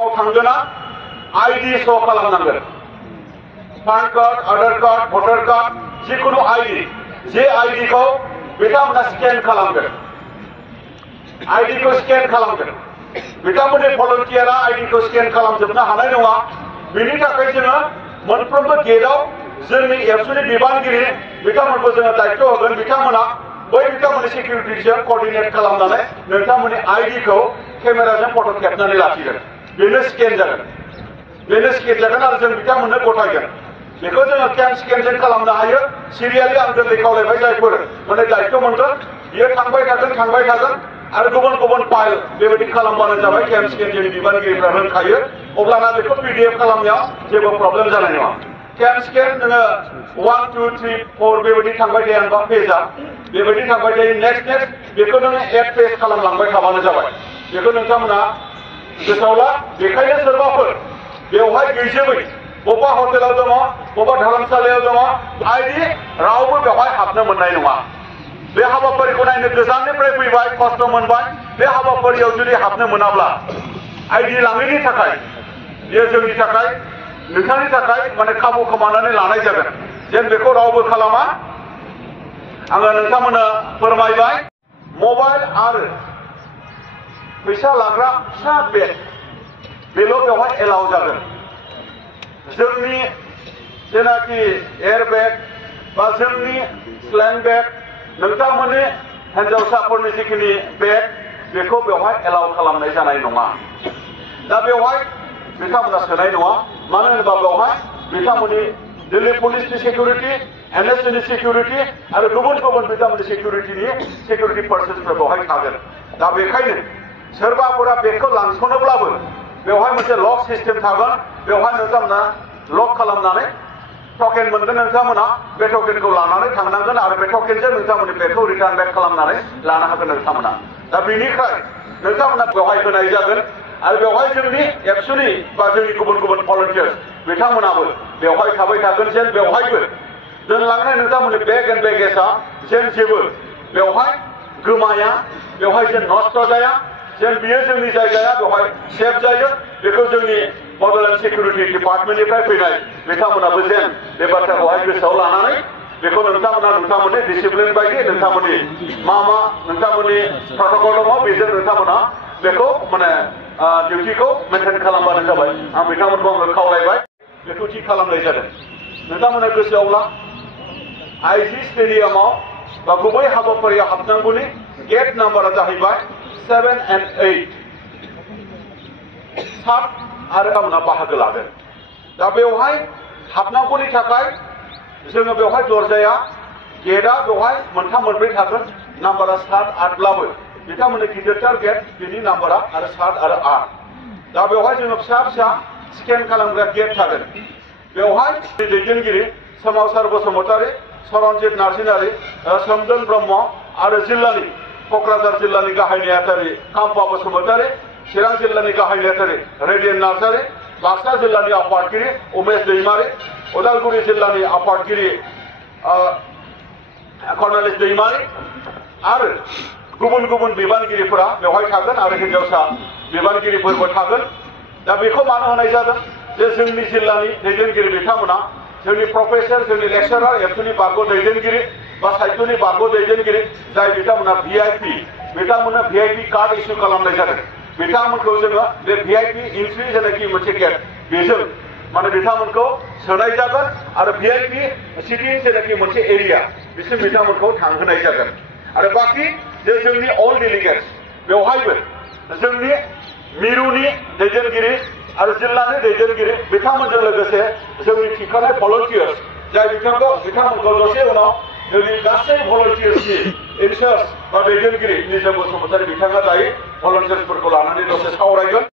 थांगोना ID show खालामनांगोन PAN card Aadhaar card भटार card जिखुनु आईडी जे आईडी खौ बिथांमोना स्केन खालामगोन आईडी खौ स्केन खालामगोन बिथांमोननि भलन्टियारा आईडी खौ स्केन खालामजोबनो हानाय नङा बेनि थाखाय जोङो मोनफ्रोमबो गेटआव जोंनि एबसुनि बिबानगिरि बिथांमोनखौ जोङो दायित्व होगोन बिथांमोना बै बिथांमोननि सिकिउरिटिजों कोअर्डिनेट खालामनानै नोंथांमोननि आईडी खौ केमेराजों फट' खेबनानै लाखिगोन बेनो स्केन जागोन आरो जों बिथांमोननो गथायगोन बेखौ जोङो केम स्केनजों खालामनो हायो सिरियालि आं गोरलै खावलायबाय जायफोर माने दायित्व मोनगोन बियो थांबाय थागोन आरो गुबुन गुबुन फाइल बेबायदि खालामबानो जाबाय केम स्केन जोंनि बिबानगिरिफ्रा रोंखायो अब्लाना बेखौ पीडीएफ खालामनायाव जेबो प्रब्लेम जानाय नङा केम स्केन नोङो 1 2 3 4 बेबायदि थांबाय थाया होनबा पेजआ बेबायदि थांबाय थायो नेक्स्ट बेखौ नोङो एड पेज खालामलांबाय थाबानो जाबाय बेखौ नोंथांमोना गोसोआव ला बेखायनो सोरबाफोर बेवहाय गैजोबै बबेबा हटेलाव दङ बबेबा धर्मसालायाव दङ आईडी रावबो बेवहाय हाबनो मोननाय नङा बे हाबाफारिखौ नायनो गोजाननिफ्राय फैबाय खस्थ' मोनबाय बे हाबाफारियाव जुदि हाबनो मोनाब्ला आईडी लाङैनि थाखाय बेयो जोंनि थाखाय नोंथांनि थाखाय माने खाबु खोमानानै लानाय जागोन जेन बेखौ रावबो खालामा आङो नोंथांमोननो फोरमायबाय मबाइल आरो फैसा लाग्रा फिसा बेग बेल' बेवहाय एलाउ जागोन जोंनि जेनाखि एयार बेग बा जोंनि स्लें बेग नोंथांमोननि हिन्जावसाफोरनि जिखिनि बेग बेखौ बेवहाय एलाउ खालामनाय जानाय नङा दा बेवहाय बिथांमोना सोनाय नङा मानो होनोबा बेवहाय बिथांमोननि दिल्ली पुलिसनि सिकिउरिटि एनएसएनि सिकिउरिटि आरो गुबुन गुबुन बिथांमोननि सिकिउरिटि पार्सनफोरा बेवहाय थागोन दा बेखायनो सोरबाफोरा बेखौ लांसनोब्लाबो बेवहाय मोनसे लक सिस्टेम थागोन बेवहाय नोंथांमोना लक खालामनानै टकेन मोनगोन नोंथांमोना बे टकेनखौ लानानै थांनांगोन आरो बे टकेनजों नोंथांमोननि बेगखौ रिटार्न बेक खालामनानै लानो हागोन नोंथांमोना दा बेनिखाय नोंथांमोना बेवहाय होनाय जागोन आरो बेवहाय जोंनि एबसुनि बा जोंनि गुबुन गुबुन भलन्टियार्स बिथांमोनाबो बेवहाय थाबाय थागोन जेन बेवहायबो दोनलांनाय नोंथांमोननि बेग एन्ड बेगेजआ जेन जेबो बेवहाय गोमाया बेवहाय जेन नस्थ' जाया जेन बियो जोंनि जायगाया बेवहाय सेफ जायो बेखौ जोंनि बड'लेण्ड सिकिउरिटि डिपार्टमेन्टनिफ्राय फैनाय बिथांमोनाबो जेन बे बाथ्राखौहाय गोसोआव लानानै बेखौ नोंथांमोननि डिसिप्लिन बायदि नोंथांमोननि मा नोंथांमोननि प्रट'कल दङ बेजों नोंथांमोना बेखौ माने डिउटिखौ मेनटेन खालामबानो जाबाय आं बिथांमोनखौ आङो खावलायबाय बेखौ थि खालामनाय जादों नोंथांमोना गोसोआव ला आईजी स्टेडियामाव बा गुबै हाबाफारियाव हाबनांगौनि गेट नाम्बारा जाहैबाय 7 and 8 7 आरो गामोना बाहागो लागोन दा बेवहाय हाबनांगौनि थाखाय जोङो बेवहाय दरजाया गेटआ बेवहाय मोनथाम मोनब्रै थागोन नाम्बारा 7 8 ब्लाबो बिथांमोननि गिदिरथार गेट बिनि नाम्बारा आरो 7 आरो 8 दा बेवहाय जोङो फिसा फिसा स्केन खालामग्रा गेट थागोन बेवहाय दैदेनगिरि सोमावसार बसुमतारी सरनजित नार्जिनारी सोमदोन ब्रह्म आरो जिल्लानि क'क्राझार जिल्लानि गाहाय नेहाथारि काम्पा बसुमतारी चिरां जिल्लानि गाहाय नेहाथारि रेडियन नार्जारी बाक्सा जिल्लानि आफादगिरि उमेश दैमारी उदालगुरि जिल्लानि आफादगिरि कर्नेलिस दैमारी आरो गुबुन गुबुन बिबानगिरिफोरा बेवहाय थागोन आरो हिन्जावसा बिबानगिरिफोरबो थागोन दा बेखौ मानो होनाय जादों जे जोंनि जिल्लानि दैदेनगिरि बिथांमोना जोंनि प्रफेसर जोंनि लेक्सारार एबसुनि बारग' दैदेनगिरि बा साहित्यनि बारग' दैदेनगिरि जाय बिथांमोना भिआईपि बिथांमोननो भिआईपि कार्ड इस्यु खालामनाय जादों बिथांमोनखौ जोङो बे भिआईपि एन्ट्रि जेनाखि मोनसे गेट बेजों माने बिथांमोनखौ सोनाय जागोन आरो भिआईपि सिटिं जेनाखि मोनसे एरिया बिसिम बिथांमोनखौ थांहोनाय जागोन आरो बाखि जे जोंनि अल डेलिगेट्स बेवहायबो जोंनि मिरुनि दैदेनगिरि आरो जिल्लानि दैदेनगिरि बिथांमोनजों लोगोसे जोंनि थिखानाय भलन्टियार्स जाय बिथांमोनखौ दसे उनाव जोंनि गासै भलन्टियार्सनि इनचार्ज बा दैदेनगिरि निजोम बसुमतारी बिथाङा दायो भलन्टियार्सफोरखौ लानानै दसे सावरायगोन